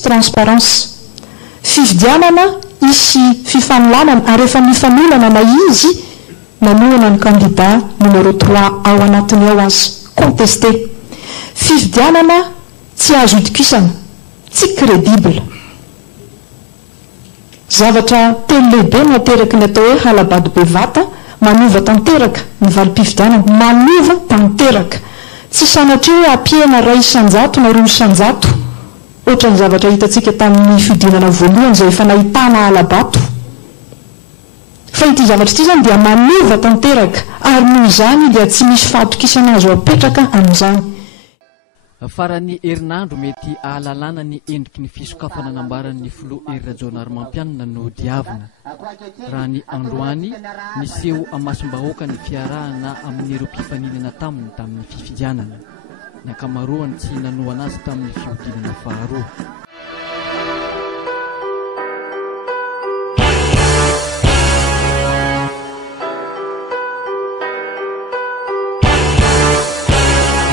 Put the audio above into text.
tsisy transparence. Fividianana isy fifanolanana ary rehefa mifanolana na izy nanoana ny candidat numéro 3 ao anatiny ao azy contesté. Fividianana tsy azo idikisana, tsy crédible. Zavatra telo lehibe no ateraky ny atao hoe halabady bevata, manova tanteraka ny valim-pifidianana, manova tanteraka. Tsy sanatria hoe ampiena ray isan-jato na roa isan-jato ohatran'ny zavatra hitantsika tamin'ny fidinana voalohany izay efa nahitana alabato. Fa ity zavatra ity zany dia manova tanteraka ary noho izany dia tsy misy fahatokisana azo apetraka amin'izany. Farany herinandro mety ahalalana ny endriky ny fisokafana nambaran'ny filoha Hery Rajaonarimampianina no diavina. Raha ny androany niseho amasom-bahoaka ny fiarahana amin'ireo mpifaninana tamin'ny fifidianana. Ny ankamaroany tsy nanoana azy tamin'ny fihodinana faharoa.